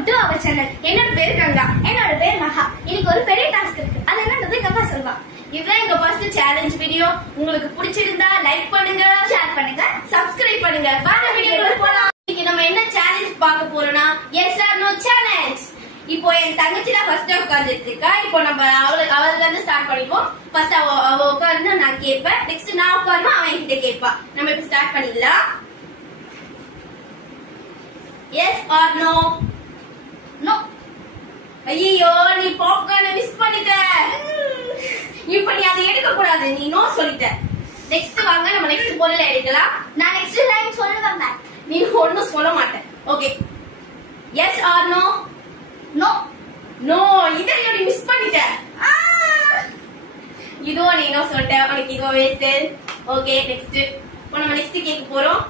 Welcome to our channel. என்னோட பேர் கங்கா. என்னோட பேர் மகா. இன்னைக்கு ஒரு பெரிய டாஸ்க் இருக்கு. அது என்னன்றது கங்கா சொல்வா. இதுதான் எங்க ஃபர்ஸ்ட் சேலஞ்ச் வீடியோ. உங்களுக்கு பிடிச்சிருந்தா லைக் பண்ணுங்க, ஷேர் பண்ணுங்க, சப்ஸ்கிரைப் பண்ணுங்க. வாங்க வீடியோக்குள்ள போலாம். இன்னைக்கு நம்ம என்ன சேலஞ்ச் பார்க்க போறோம்னா எஸ் ஆர் நோ சேலஞ்ச். இப்போ என் தங்கச்சி தான் ஃபர்ஸ்ட் உட்கார்ந்துட்டு இருக்கா. இப்போ நம்ம அவளுக்கு வந்து ஸ்டார்ட் பண்ணிப்போம். ஃபர்ஸ்ட் அவ உட்கார்ந்து நான் கேட்பேன். நெக்ஸ்ட் நான் உட்கார்ந்து அவன் கிட்ட கேட்பா. நம்ம இப்ப ஸ்டார்ட் பண்ணிடலாம். Yes or no? நோ. ஐயோ, நீ பாப்கார்னை மிஸ் பண்ணிட்ட. இப்ப நீ அதை எடுக்க கூடாது. நீ நோ சொல்லிட்ட. நெக்ஸ்ட் வாங்க, நம்ம நெக்ஸ்ட் பொருளை எடுக்கலாம். நான் நெக்ஸ்ட் லைன் சொல்லுவேன். நீ ஒண்ணும் சொல்ல மாட்டேன். Okay, yes or no? No. No. இதை நீ மிஸ் பண்ணிட்ட. இதுவும் நீ நோ சொல்லிட்ட. உனக்கு இதுவும் வேஸ்ட். Okay, next. இப்போ நம்ம நெக்ஸ்ட் கேட்க போறோம்.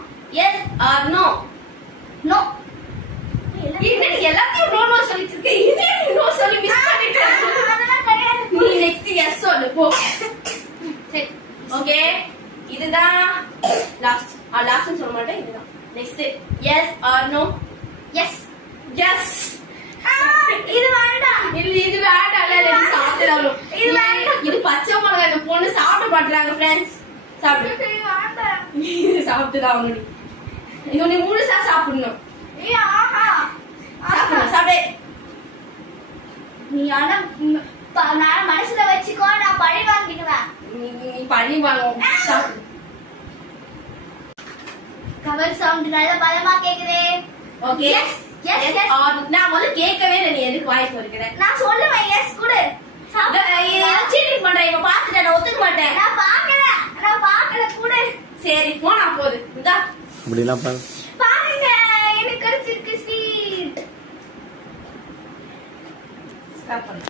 Yes or no? நோ. என்ன நீ எல்லாத்தையும் நோ நோ சொல்லிட்டு இருக்க? இதே நீ நோ சொல்லி மிஸ் பண்ணிட்ட. அதெல்லாம் கிடையாது. நீ நெக்ஸ்ட் எஸ் சொல்லு போ. சரி, ஓகே. இதுதான் லாஸ்ட். லாஸ்ட்னு சொல்ல மாட்டேன். இதுதான் next. Yes or no? Yes. Yes. இது வேண்டாம். இல்ல, இது வேண்டாம். இல்ல, நீ சாப்பிடலாம். இது வேண்டாம். இது பச்சை மிளகாய். இந்த பொண்ணு சாப்பிட மாட்டாங்க ஃப்ரெண்ட்ஸ். சாப்பிடு. இது வேண்டாம். இது சாப்பிட்டுதான் அவனு. இன்னொன்னு முழுசா சாப்பிடணும். ஆஹா. சாப்பிடணும். சாப்பிடு. நீ ஆனா நான் மனசுல வச்சுக்கோ, நான் பழி வாங்கிடுவேன். நீ பழி வாங்கும். சாப்பிடு. கவர் சவுண்ட் நல்ல பலமா கேக்குதே. ஓகே. Yes, yes, yes. நான் முதல்ல கேட்கவே இல்லை. நீ எதுக்கு வாய்ப்பு இருக்கிறேன்? நான் சொல்லுவேன் எஸ் குடு. சீட்டிங் பண்றேன். இப்ப பாத்துட்டேன். நான் ஒத்துக்க மாட்டேன். நான் பாக்கல குடு. சரி, போனா போகுது. இதா அப்படிலாம் பாரு. பாருங்க, எனக்கு கிடைச்சிருக்கு ஸ்வீட். ஸ்டார்ட் பண்ணு.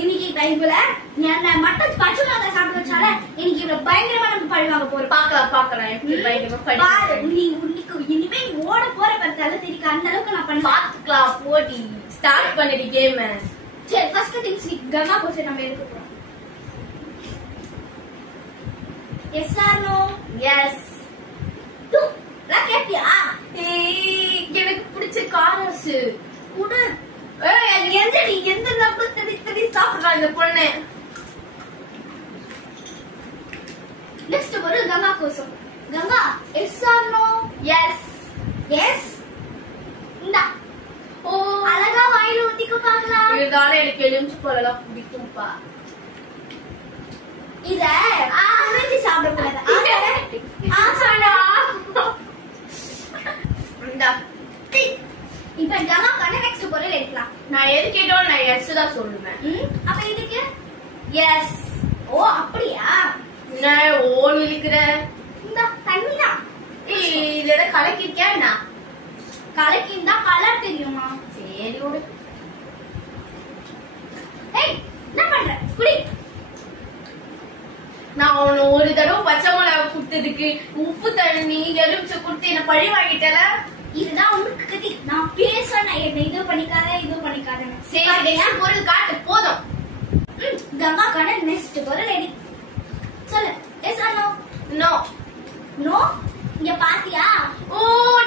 இன்னைக்கு டைம்ல நான் மட்டன் பச்சை மிளகாய் சாப்பிட்டு வச்சால இன்னைக்கு இவ்வளவு பயங்கரமா நம்ம பழி வாங்க போறோம். பாக்கலாம். எப்படி பயங்கரமா படி. பாரு, நீ உனக்கு இனிமே ஓட போற பத்தால தெரியும். அந்த அளவுக்கு நான் பண்ண பாத்துக்கலாம். போடி ஸ்டார்ட் பண்ணிடு கேம். சரி, ஃபர்ஸ்ட் திங்ஸ் நீ கங்கா போச்சு நம்ம எடுக்க போறோம். Yes or no? எஸ். டு ராக்கெட்டியா? எனக்கு பிடிச்ச காரஸ் குடு. எந்த நம்பு தடி சாப்பிடுறா இந்த பொண்ணு. நெக்ஸ்ட் ஒரு கங்கா கோசம். Ganga, yes or no? Yes. Yes. இந்தா. ஓ, அழகா வாயில ஊத்திக்க பார்க்கலாம். இருந்தாலும் எனக்கு எலுமிச்சு போலாம் பிடிக்கும்பா. இத அரைச்சி சாப்பிடக்கூடாது. இப்ப கங்காக்கான நெக்ஸ்ட் பொருள் எடுக்கலாம். நான் எது கேட்டாலும் நான் எஸ் தான் சொல்லுவேன். அப்ப இதுக்கு எஸ். ஓ, அப்படியா? நான் ஓன் இருக்கிற இந்த தண்ணி தான். இதுல கலக்கிருக்கியா? நான் கலக்கிந்தா கலர் தெரியுமா? சரி விடு. ஏய், என்ன பண்ற? குடி. நான் உன்னை ஒரு தடவை பச்சை மிளகா குடுத்ததுக்கு உப்பு தண்ணி எலுமிச்சை குடுத்து என்ன பழி வாங்கிட்டல. இதுதான் உனக்கு கதி. நான் பேசுறேன், இது பண்ணிக்காத. சரி, நெக்ஸ்ட் பொருள் காட்டு. போதும். கங்காக்கான நெக்ஸ்ட் பொருள் எடு. சொல்லு. Yes or no? No. No. இங்க பாத்தியா? ஓ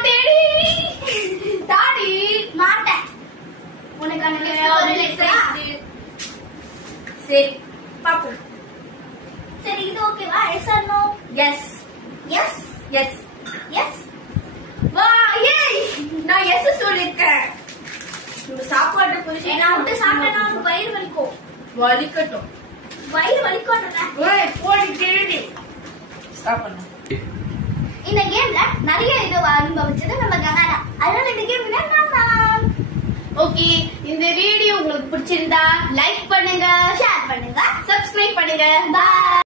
டேடி டாடி மாட்டேன். உனக்கான நெக்ஸ்ட் பொருள் எடுக்கா? சரி, பாப்போம். சரி, இது ஓகேவா? Yes or no? Yes. Yes. Yes. Yes. வா, ஏய், நான் எஸ் சொல்லிருக்கேன். இந்த சாப்பாடு புரிச்சு நான் விட்டு சாப்பிட்டேன்னா உனக்கு வயிறு வலிக்கும். வலிக்கட்டும். வயிறு வலிக்கோட்டேன். ஓய், போடி டேடி. ஸ்டாப் பண்ணு. இந்த கேம்ல நிறைய இது அனுபவிச்சது நம்ம கங்காடா. அதனால இந்த கேம் நான் ஓகே, இந்த வீடியோ உங்களுக்கு பிடிச்சிருந்தா லைக் பண்ணுங்க, ஷேர் பண்ணுங்க, சப்ஸ்கிரைப் பண்ணுங்க. பாய்.